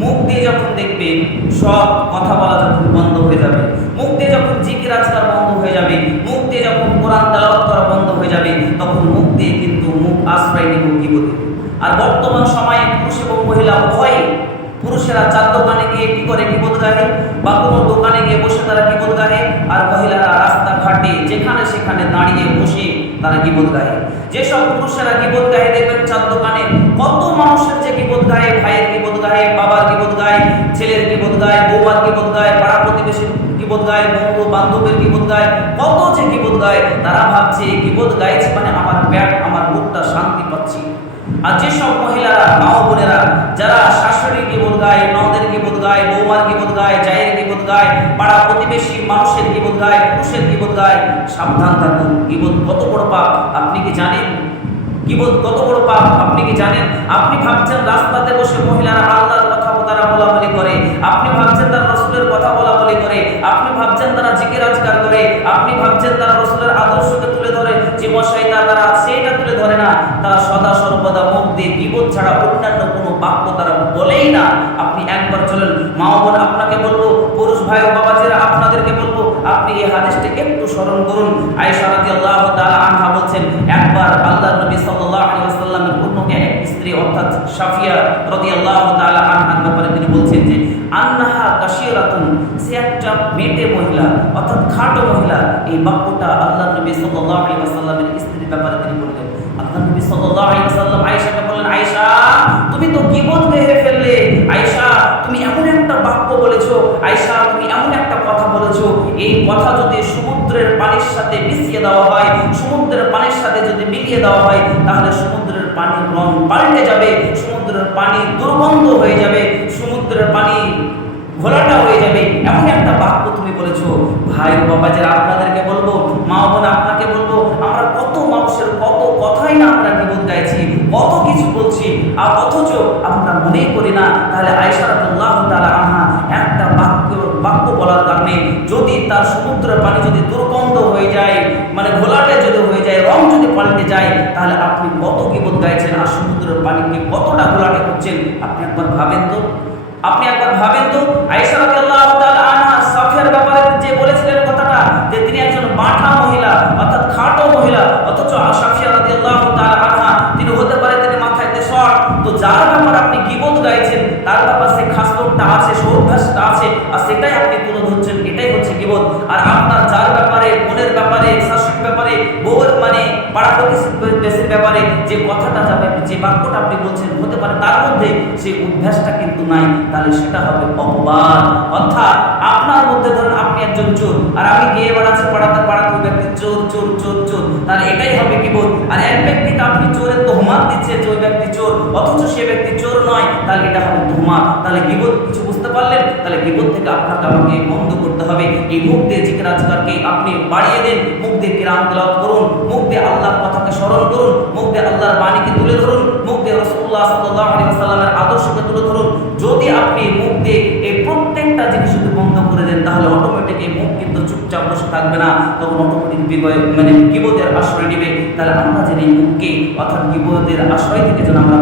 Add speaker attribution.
Speaker 1: মুখ দিয়ে যখন দেখবেন সব কথা বলা যখন বন্ধ হয়ে যাবে, মুখ দিয়ে যখন জিকির আজকার বন্ধ হয়ে যাবে, মুখ দিয়ে যখন কোরআন তেলাওয়াত করা বন্ধ হয়ে যাবে, তখন মুখ দিয়ে কিন্তু মুখ আশ্রয় নিব গিবতে আর বর্তমান সময়ে পুরুষ এবং মহিলা উভয়ে পুরুষেরা চার দোকানে গিয়ে কি করে বিপদ গাহে? বা কোনো দোকানে গিয়ে বসে তারা বিপদ গাহে? আর মহিলারা রাস্তাঘাটে যেখানে সেখানে দাঁড়িয়ে বসে তারা গিবত গাহে? যেসব পুরুষেরা গিবত গাহে দেখবেন চার দোকানে কত গিবত গায়ে পাড়া প্রতিবেশীর গিবত গায় বন্ধু বান্ধবের গিবত গায় কত যে গিবত গায় তারা ভাবছে গিবত গাইছে মানে আমার পেট, আমার মুখটা শান্তি পাচ্ছি। আর যেসব মহিলারা, মা বোনেরা, যারা শাশুড়ির গিবত গায় নদের গিবত গায় বৌমার গিবত গায় জায়ের গিবত গায় পাড়া প্রতিবেশী মানুষের গিবত গায় পুরুষের গিবত গায় সাবধান থাকুন। গিবত কত বড় পাপ, আপনি কি জানেন? গিবত কত বড় পাপ, আপনি কি জানেন? আপনি ভাবছেন রাস্তাতে বসে মহিলারা আল্লাহর কথা তারা বলা বলি করে, আপনি ভাবছেন তারা রসুলের কথা বলা বলি করে, আপনি ভাবছেন তারা জিকির আজকার করে, আপনি ভাবছেন তারা রসুলের আদর্শকে তুলে ধরে, যে মশাই তারা সেইটা তুলে ধরে না। তারা সদা সর্বদা মুখ দিয়ে বিপদ ছাড়া অন্যান্য কোনো বাক্য তারা বলেই না। আপনি একবার চলেন, মা বোন আপনাকে বলব, পুরুষ ভাই ও বাবাজিরা আপনাদেরকে বলব, আপনি এই হাদিসটি একটু স্মরণ করুন। আয়েশা রাদিয়াল্লাহু তাআলা আনহা বলছেন, একবার আল্লাহ নবী আলাইহি ওয়াসাল্লামের অন্যকে এক স্ত্রী অর্থাৎ সাফিয়া রাদিয়াল্লাহু তাআলা আনহার সে একটা মেটে মহিলা, অর্থাৎ খাটো মহিলা, এই বাক্যটা আল্লাহ নবী সাল্লাল্লাহু আলাইহি ওয়াসাল্লামের স্ত্রীর ব্যাপারে তিনি বললেন। আল্লাহ নবী সাল্লাল্লাহু আলাইহি ওয়াসাল্লাম আয়েশাকে বললেন, আয়েশা, তুমি তো গীবত মেরে ফেললে। আয়েশা, তুমি এমন একটা বাক্য বলেছ। আয়েশা, তুমি এমন একটা কথা বলেছ। এই কথা যদি সমুদ্রের পানির সাথে মিশিয়ে দেওয়া হয়, সমুদ্রের পানির সাথে যদি মিলিয়ে দেওয়া হয়, তাহলে সমুদ্রের পানির রং পাল্টে যাবে, সমুদ্রের পানি দুর্গন্ধ হয়ে যাবে, সমুদ্রের পানি ঘোলাটা হয়ে যাবে। এমন একটা বাক্য তুমি বলেছ, ভাই বাবা, যারা আপনাদেরকে বলব, মা বোন আপনাকে বলব, আমরা কত মানুষের কত কথাই না আমরা বিপদ গাইছি, কত কিছু বলছি, আর অথচ আমরা মনেই করি না, তাহলে আয়সারাতুল্লাহ তাআলা আনহা একটা বাক্য বাক্য বলার কারণে যদি তার সমুদ্রের পানি যদি দুর্গন্ধ হয়ে যায় মানে ঘোলাটে যদি হয়ে যায়, রং যদি পাল্টে যায়, তাহলে আপনি কত বিপদ গাইছেন, আর সমুদ্রের পানিকে কতটা ঘোলাটে করছেন, আপনি একবার ভাবেন তো? আপনি একবার ভাবেন তো, আয়েশা রাদিয়াল্লাহু তাআলা আনহা সাফিয়ার ব্যাপারে যে বলেছিলেন কথাটা, যে তিনি একজন বাঁঠা মহিলা, অর্থাৎ খাটো মহিলা, অথচ সাফিয়া রাদিয়াল্লাহু তাআলা আনহা, তিনি হতে পারে তিনি মাথায় দেশর তো যার ব্যাপারে আপনি গীবত গাইছেন, তার ব্যাপার সে খাসলতটা আছে সৌভাসটা আছে, আর সেটাই আপনি তুলে ধরছেন, এটাই হচ্ছে গীবত আর আপনার যার ব্যাপারে বোনের ব্যাপারে শাশুড়ির ব্যাপারে বউয়ের মানে পাড়া প্রতিবেশীর ব্যাপারে যে কথাটা যাবে, যে বাক্যটা আপনি বলছেন হতে পারে তার মধ্যে সেই অভ্যাসটা কিন্তু নাই, তাহলে সেটা হবে অপবাদ। অর্থাৎ আপনার মধ্যে ধরুন আপনি একজন চোর, আর আমি গিয়ে বেড়াচ্ছি পাড়াতে পাড়াতে ব্যক্তি, চোর চোর চোর চোর, তাহলে এটাই হবে কি বল আর এক ব্যক্তিকে আপনি চোরের তোহমাত দিচ্ছে যে ওই ব্যক্তি চোর, অথচ সে ব্যক্তি চোর নয়, তাহলে এটা হবে তোহমাত। তাহলে গিবত কিছু বুঝতে পারলেন? তাহলে গিবত থেকে আপনাকে আমাকে বন্ধ করতে হবে? এই মুখ দিয়ে জিকির আপনি বাড়িয়ে দেন, মুখ দিয়ে কিরাম করুন দিয়ে আল্লাহর কথাকে স্মরণ করুন, মুখ দিয়ে আল্লাহর বাণীকে তুলে ধরুন, মুখ দিয়ে রসুল্লাহ সাল্লামের আদর্শকে তুলে ধরুন। যদি আপনি মুখ দিয়ে এই প্রত্যেকটা জিনিস বন্ধ করে দেন, তাহলে অটোমেটিক এই মুখ কিন্তু চুপচাপ বসে থাকবে না। তখন অটোমেটিক বিবয় মানে বিপদের আশ্রয় নেবে। তাহলে আমরা যেন এই মুখকে অর্থাৎ বিপদের আশ্রয় থেকে যেন আমরা